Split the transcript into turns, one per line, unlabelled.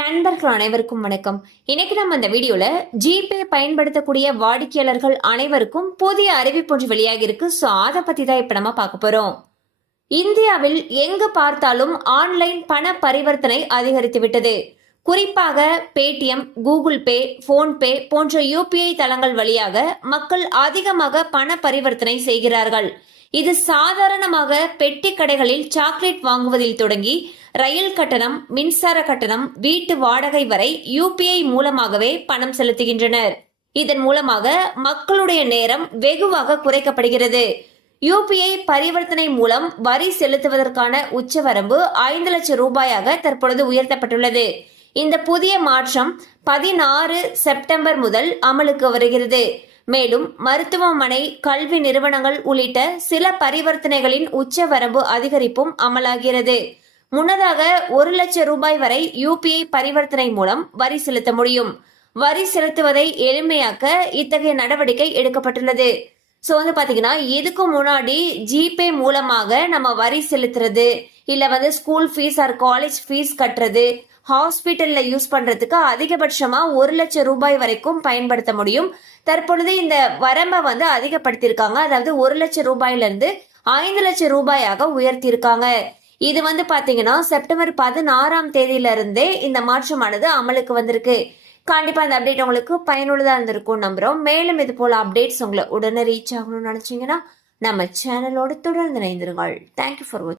நண்பர்கள் அனைவருக்கும் வணக்கம். இன்னைக்கு நம்ம இந்த வீடியோல ஜிபே பயன்படுத்தக்கூடிய வாடிக்கையாளர்கள் அனைவருக்கும் புதிய அறிவிப்பு ஒன்று வெளியாகி இருக்கு. ஸோ அதை பத்தி தான் இப்ப நம்ம பார்க்க போறோம். இந்தியாவில் எங்கு பார்த்தாலும் ஆன்லைன் பண பரிவர்த்தனை அதிகரித்து விட்டது. குறிப்பாக பேடிஎம் கூகுள் பே போன்பே போன்ற யூபிஐ தளங்கள் வழியாக மக்கள் அதிகமாக பண பரிவர்த்தனை செய்கிறார்கள். இது சாதாரணமாக பெட்டி கடைகளில் சாக்லேட் வாங்குவதில் தொடங்கி ரயில் கட்டணம் மின்சார கட்டணம் வீட்டு வாடகை வரை யூபிஐ மூலமாகவே பணம் செலுத்துகின்றனர். இதன் மூலமாக மக்களுடைய நேரம் வெகுவாக குறைக்கப்படுகிறது. யூபிஐ பரிவர்த்தனை மூலம் வரி செலுத்துவதற்கான உச்சவரம்பு ஐந்து லட்சம் ரூபாயாக தற்பொழுது உயர்த்தப்பட்டுள்ளது. இந்த புதிய மாற்றம் பதினாறு செப்டம்பர் முதல் அமலுக்கு வருகிறது. மேலும் மருத்துவமனை கல்வி நிறுவனங்கள் உள்ளிட்ட சில பரிவர்த்தனைகளின் உச்சவரம்பு அதிகரிப்பும் அமலாகிறது. முன்னதாக ஒரு லட்சம் ரூபாய் வரை யூபிஐ பரிவர்த்தனை மூலம் வரி செலுத்த முடியும். வரி செலுத்துவதை எளிமையாக்க இத்தகைய நடவடிக்கை எடுக்கப்பட்டுள்ளது. ஸோ வந்து பார்த்தீங்கன்னா இதுக்கு முன்னாடி ஜிபே மூலமாக நம்ம வரி செலுத்துறது இல்லை வந்து school fees or college fees கட்டுறது ஹாஸ்பிட்டலில் யூஸ் பண்ணுறதுக்கு அதிகபட்சமாக ஒரு லட்சம் ரூபாய் வரைக்கும் பயன்படுத்த முடியும். தற்பொழுது இந்த வரம்பை வந்து அதிகப்படுத்தியிருக்காங்க. அதாவது ஒரு லட்சம் ரூபாயிலிருந்து ஐந்து லட்சம் ரூபாயாக உயர்த்தியிருக்காங்க. இது வந்து பாத்தீங்கன்னா செப்டம்பர் பதினாறாம் தேதியில இருந்தே இந்த மாற்றமானது அமலுக்கு வந்திருக்கு. கண்டிப்பா இந்த அப்டேட் உங்களுக்கு பயனுள்ளதா இருந்திருக்கும் நம்புறோம். மேலும் இது போல அப்டேட்ஸ் உங்களை உடனே ரீச் ஆகணும்னு நினைச்சீங்கன்னா நம்ம சேனலோடு தொடர்ந்து இணைந்திருங்கள். தேங்க்யூ ஃபார் வாட்சிங்